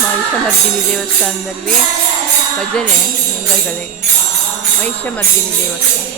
ಮಹಿಷಮರ್ದಿನಿ ದೇವಸ್ಥಾನದಲ್ಲಿ ಭಜನೆ ಹೆಂಗಗಳೇ. ಮಹಿಷಮರ್ದಿನಿ ದೇವಸ್ಥಾನ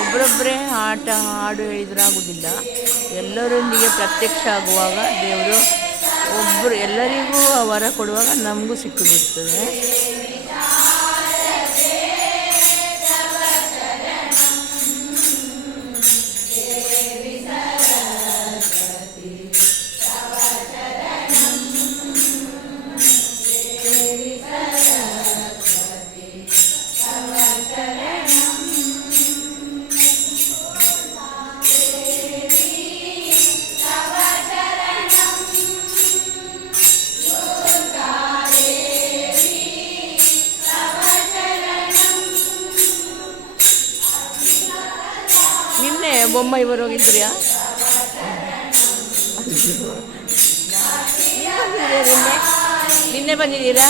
ಒಬ್ಬರೊಬ್ಬರೇ ಹಾಡು ಹೇಳಿದ್ರಾಗುವುದಿಲ್ಲ. ಎಲ್ಲರೊಂದಿಗೆ ಪ್ರತ್ಯಕ್ಷ ಆಗುವಾಗ ದೇವರು ಎಲ್ಲರಿಗೂ ವರ ಕೊಡುವಾಗ ನಮಗೂ ಸಿಕ್ಕಿಬಿಡ್ತದೆ. ನಿನ್ನೆ ಬೊಂಬೈ ಬರೋಗಿದ್ರಿಯಾ? ನಿನ್ನೆ ಬಂದಿದ್ದೀರಾ?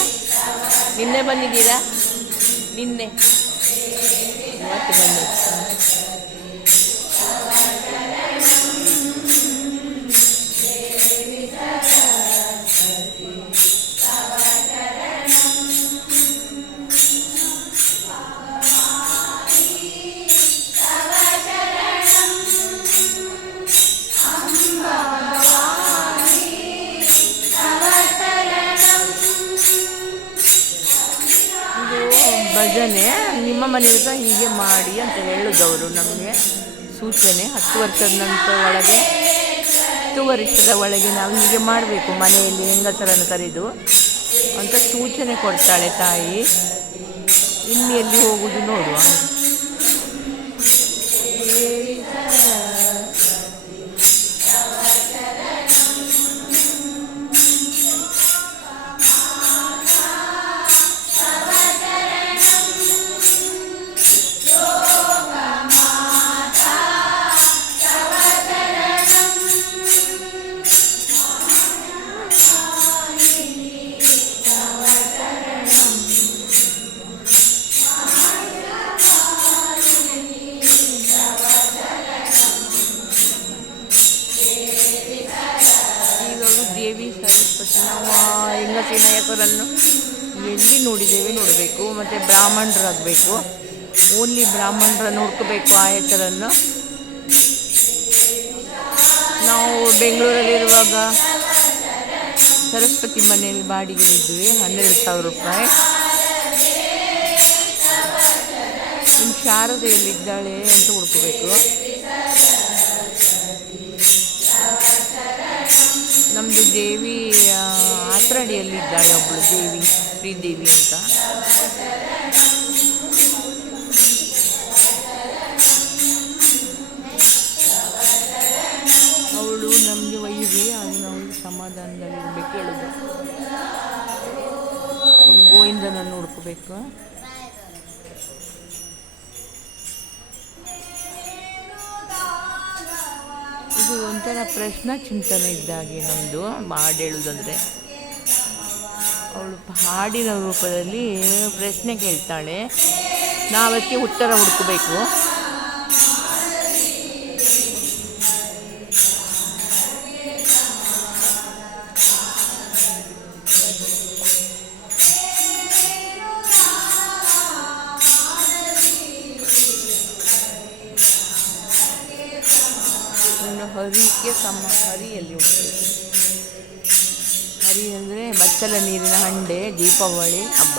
ನಿನ್ನೆ ಬಂದಿದ್ದೀರಾ? ನಿನ್ನೆ ಇವತ್ತು ಬಂದ. ಭಜನೆ ನಿಮ್ಮ ಮನೆಯಿಂದ ಹೀಗೆ ಮಾಡಿ ಅಂತ ಹೇಳಿದವರು ನಮಗೆ ಸೂಚನೆ. 10 ವರ್ಷದ ಒಳಗೆ ನಾವು ಹೀಗೆ ಮಾಡಬೇಕು, ಮನೆಯಲ್ಲಿ ಹೆಂಗಸರನ್ನು ಕರೆದು ಅಂತ ಸೂಚನೆ ಕೊಡ್ತಾಳೆ ತಾಯಿ. ಇನ್ನು ಎಲ್ಲಿ ಹೋಗುವುದು ನೋಡುವ. ದೇವಿ ಸರಸ್ವತಿ ನಾವು ಹೆಂಗಸಿ ನಾಯಕರನ್ನು ಎಲ್ಲಿ ನೋಡಬೇಕು. ಮತ್ತು ಬ್ರಾಹ್ಮಣರಾಗಬೇಕು, ಓನ್ಲಿ ಬ್ರಾಹ್ಮಣರನ್ನು ಹುಡ್ಕೋಬೇಕು. ಆಯತರನ್ನು ನಾವು ಬೆಂಗಳೂರಲ್ಲಿರುವಾಗ ಸರಸ್ವತಿ ಮನೆಯಲ್ಲಿ ಬಾಡಿಗೆ ಇದ್ವಿ, 12,000 ರೂಪಾಯಿ. ಇನ್ನು ಶಾರದೆಯಲ್ಲಿದ್ದಾಳೆ ಅಂತ ಹುಡ್ಕೋಬೇಕು. ನಮ್ಮದು ದೇವಿ ಆತ್ರಡಿಯಲ್ಲಿದ್ದಾಳೆ ಒಬ್ಬಳು ದೇವಿ, ಶ್ರೀದೇವಿ ಅಂತ. ಅವಳು ನಮಗೆ ವೈರಿ, ಅದು ನಾವು ಸಮಾಧಾನದಲ್ಲಿ ಇರಬೇಕು ಹೇಳೋದು. ಇನ್ನು ಗೋವಿಂದನನ್ನು ಹುಡ್ಕೋಬೇಕು. ಇದು ಒಂಥರ ಪ್ರಶ್ನಾ ಚಿಂತನೆ ಇದ್ದಾಗೆ ನಮ್ಮದು ಹಾಡು ಹೇಳೋದಂದರೆ. ಅವಳು ಹಾಡಿನ ರೂಪದಲ್ಲಿ ಪ್ರಶ್ನೆ ಕೇಳ್ತಾಳೆ, ನಾವಕ್ಕೆ ಉತ್ತರ ಹುಡುಕಬೇಕು. ಹರಿಗೆ ಹರಿಯಲ್ಲಿ ಹೋಗ್ತೀವಿ. ಹರಿ ಅಂದರೆ ಬಚ್ಚಲ ನೀರಿನ ಹಂಡೆ, ದೀಪಾವಳಿ ಹಬ್ಬ.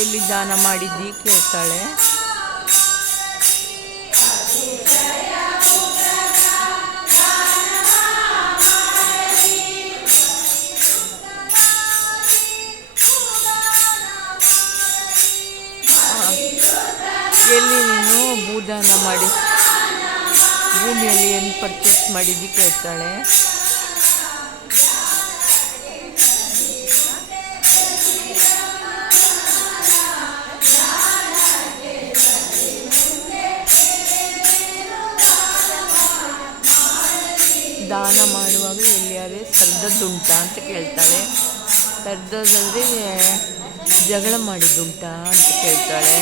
ಎಲ್ಲಿ ದಾನ ಮಾಡಿದ್ದಿ ಕೇಳ್ತಾಳೆ. ಎಲ್ಲಿ ನೀನು ಭೂದಾನ ಮಾಡಿ ಭೂಮಿಯಲ್ಲಿ ಏನು ಪರ್ಚೇಸ್ ಮಾಡಿದ್ದಿ ಕೇಳ್ತಾಳೆ. ದಾನ ಮಾಡುವಾಗ ಎಲ್ಲಿಯಾದ್ರೆ ಸರ್ದದ್ದುಂಟಾ ಅಂತ ಕೇಳ್ತಾಳೆ. ಸರ್ದದಂದರೆ ಜಗಳ ಮಾಡಿದ್ದುಂಟಾ ಅಂತ ಕೇಳ್ತಾಳೆ.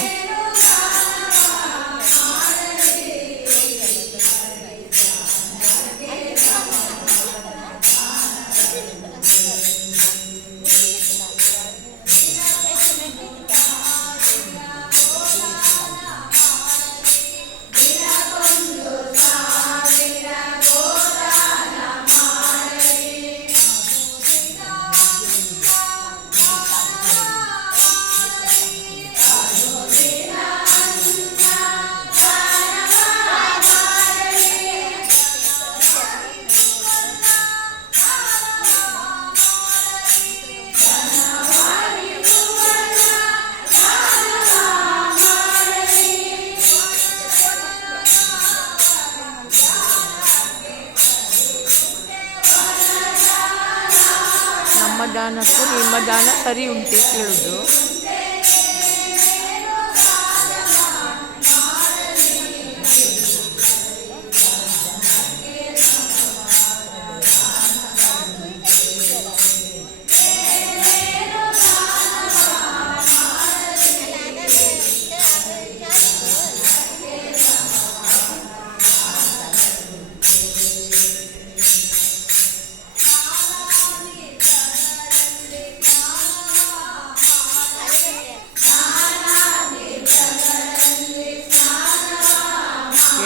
ನಮ್ಮ ದಾನಕ್ಕೂ ನಿಮ್ಮ ದಾನ ಸರಿ ಉಂಟೆ ಕೇಳುವುದು.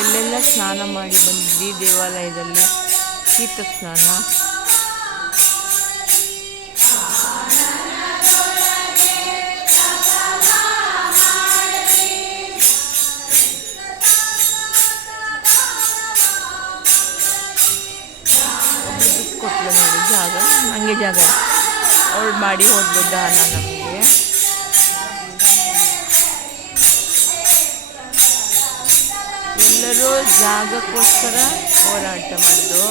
ಎಲ್ಲೆಲ್ಲ ಸ್ನಾನ ಮಾಡಿ ಬಂದಿದ್ದಿ ದೇವಾಲಯದಲ್ಲಿ? ತೀರ್ಥ ಸ್ನಾನ. ಬಿಟ್ಟು ಕೊಟ್ಲು ನೋಡಿ ಜಾಗ, ಹಂಗೆ ಜಾಗ ಅವಳು ಮಾಡಿ ಹೋದ್ಲು ದಾನ ನಮಗೆ. ಎಲ್ಲರೂ ಜಾಗಕ್ಕೋಸ್ಕರ ಹೋರಾಟ ಮಾಡೋದು.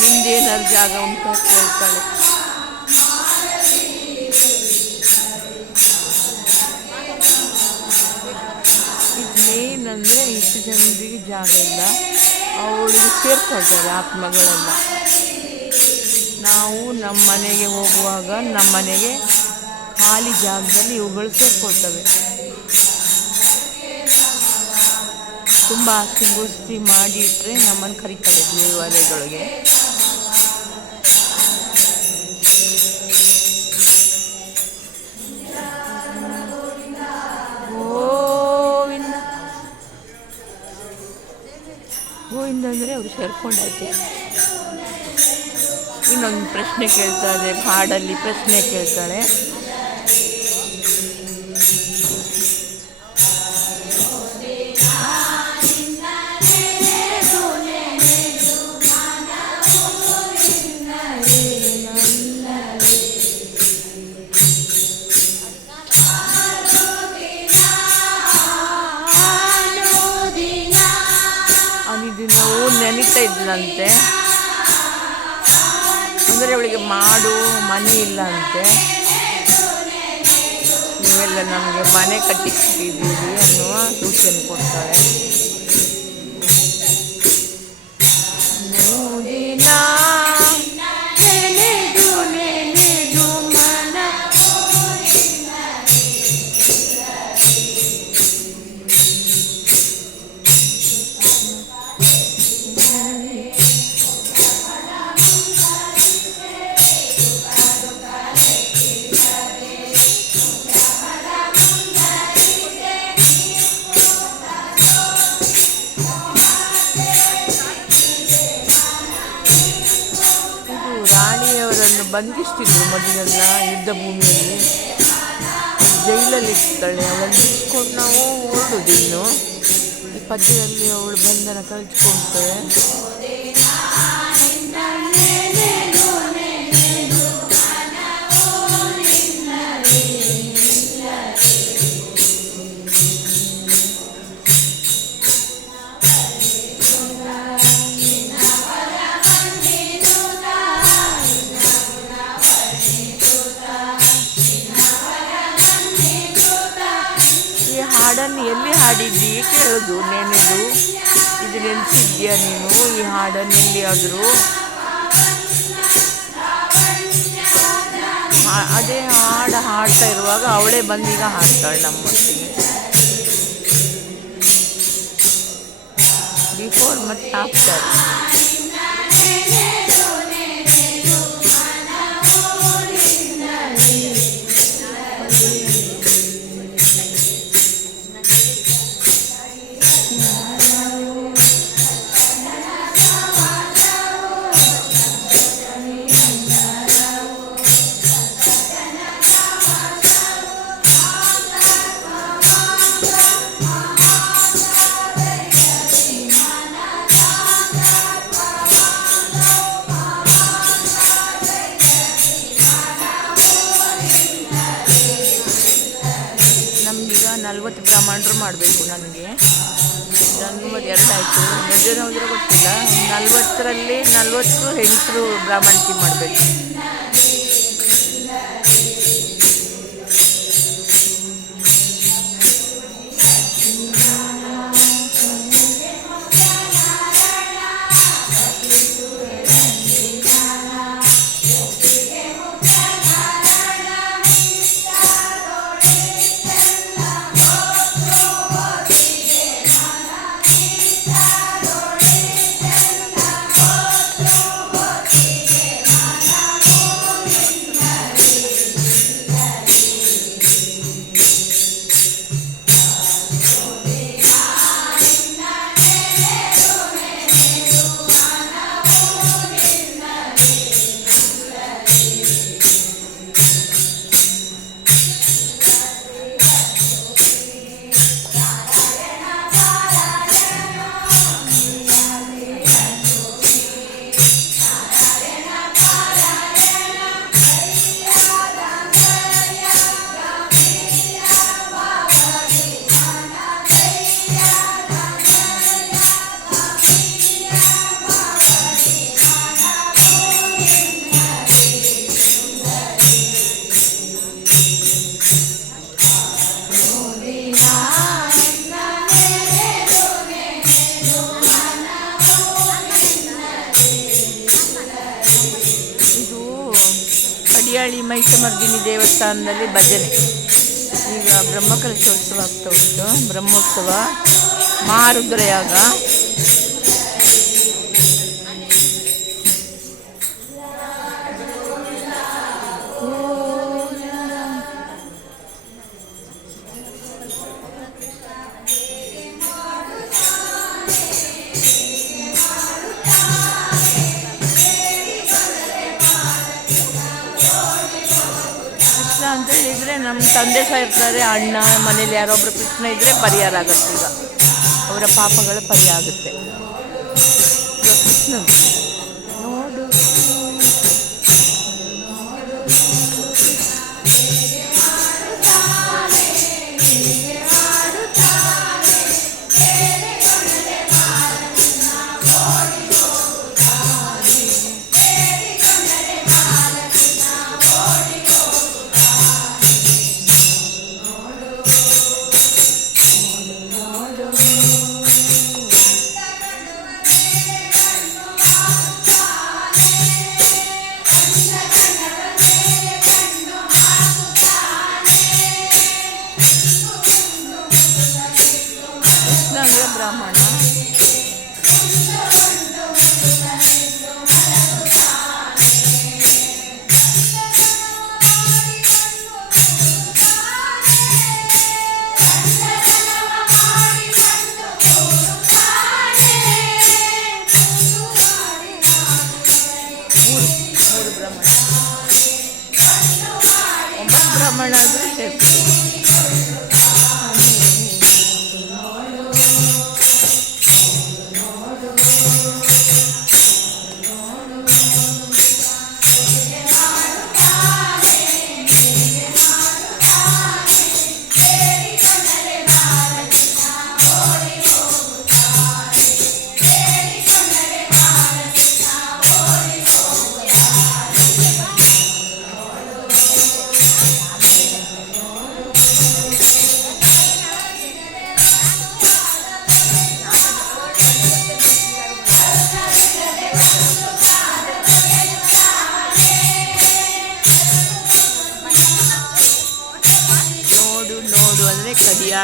ನಿಮ್ದೇನಾದ್ರು ಜಾಗ ಉಂಟು ಕೇಳ್ತಾಳೆ. ಇದು ಮೇನ್ ಅಂದರೆ ಇಷ್ಟು ಜನರಿಗೆ ಜಾಗ ಇಲ್ಲ, ಅವಳಿಗೆ ಸೇರ್ಕೊಳ್ತಾರೆ ಆತ್ಮಗಳೆಲ್ಲ. ನಾವು ನಮ್ಮ ಮನೆಗೆ ಹೋಗುವಾಗ ನಮ್ಮ ಮನೆಗೆ ಖಾಲಿ ಜಾಗದಲ್ಲಿ ಇವುಗಳು ಸೇರ್ಕೊಳ್ತವೆ. ತುಂಬ ಆಸ್ತಿ ಮಾಡಿಟ್ರೆ ನಮ್ಮನ್ನು ಕರೀತಾಳೆ ದೇವಾಲಯದೊಳಗೆ. ಗೋವಿಂದ ಗೋವಿಂದ ಅಂದರೆ ಅವ್ರು ಸೇರ್ಕೊಂಡಾಯ್ತು. ಇನ್ನೊಂದು ಪ್ರಶ್ನೆ ಕೇಳ್ತಾಳೆ, ಹಾಡಲ್ಲಿ ಪ್ರಶ್ನೆ ಕೇಳ್ತಾಳೆ. ನೆನೀತಾ ಇದ್ಲಂತೆ, ಅಂದರೆ ಅವಳಿಗೆ ಮಾಡು ಮನೆ ಇಲ್ಲ ಅಂತೆ. ನೀವೆಲ್ಲ ನಮಗೆ ಮನೆ ಕಟ್ಟಿಟ್ಟಿದ್ದೀರಿ ಅನ್ನುವ ಸೂಚನೆ ಕೊಡ್ತಾಳೆ. ಬಂಧಿಸ್ತಿದ್ರು ಮೊದಲೆಲ್ಲ ಯುದ್ಧ ಭೂಮಿಯಲ್ಲಿ, ಜೈಲಲ್ಲಿ ಇರ್ತಾಳೆ, ಅವಳನ್ನು ಬಿಡಿಸ್ಕೊಂಡು ನಾವು ಹೊರಡುದು. ಇನ್ನು ಈ ಪದ್ಯದಲ್ಲಿ ಅವಳು ಬಂಧನ ಕಳಿಸ್ಕೊಳ್ತಾಳೆ. ಹಾಡನ್ನು ಎಲ್ಲಿ ಹಾಡಿದ್ದಿ ಕೇಳೋದು, ನೆನೆದು ಇದು ನೆನೆಸಿದ್ಯಾ ನೀನು ಈ ಹಾಡನ್ನು ಎಲ್ಲಿಯಾದರೂ? ಅದೇ ಹಾಡ್ತಾ ಇರುವಾಗ ಅವಳೇ ಬಂದೀಗ ಹಾಡ್ತಾಳೆ ನಮ್ಮೊಟ್ಟಿಗೆ. ಬಿಫೋರ್ ಮತ್ತು ಆಫ್ಟರ್. ನಮಗೀಗ 40 ಬ್ರಾಹ್ಮಣರು ಮಾಡಬೇಕು. ನನಗೆ 2 ಆಯಿತು, ಎಷ್ಟು ಹೋದ್ರೆ ಗೊತ್ತಿಲ್ಲ. 40ರಲ್ಲಿ 40 ಹೆಂಗಸರು ಬ್ರಾಹ್ಮಣಿಕೆ ಮಾಡಬೇಕು. ಕಡಿಯಾಳಿ ಮೈಸಮರ್ದಿನಿ ದೇವಸ್ಥಾನದಲ್ಲಿ ಭಜನೆ. ಈಗ ಬ್ರಹ್ಮಕಲಶೋತ್ಸವ ಆಗ್ತಾ ಉಂಟು, ಬ್ರಹ್ಮೋತ್ಸವ, ಮಹಾರುದ್ರಯಾಗ. ಅಂತ ಹೇಳಿದರೆ ನಮ್ಮ ತಂದೆ ಸಹ ಇರ್ತಾರೆ, ಅಣ್ಣ, ಮನೇಲಿ ಯಾರೊಬ್ಬರು ಕೃಷ್ಣ ಇದ್ದರೆ ಪರಿಹಾರ ಆಗುತ್ತೆ. ಈಗ ಅವರ ಪಾಪಗಳ ಪರಿಹಾರ ಆಗುತ್ತೆ. ಕೃಷ್ಣ ನೋಡು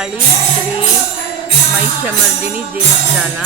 ಕಾಳಿ ಶ್ರೀ ಮಹಿಷಮರ್ದಿನಿ ದೇವಸ್ಥಾನ.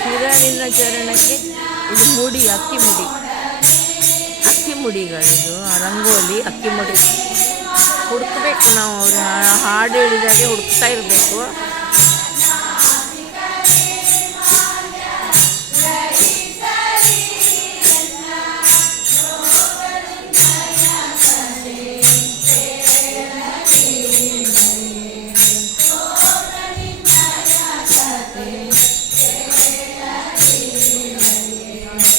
ಶ್ರೀರಾನಿನ ಚರಣಕ್ಕೆ ಇದು ಮುಡಿ, ಅಕ್ಕಿ ಮುಡಿ, ಅಕ್ಕಿ ಮುಡಿಗಳಿದು ರಂಗೋಲಿ ಅಕ್ಕಿ ಮುಡಿ ಹುಡುಕ್ಬೇಕು ನಾವು. ಅವ್ರು ಹಾಡು ಹೇಳಿದಾಗೆ ಹುಡುಕ್ತಾ ಇರಬೇಕು.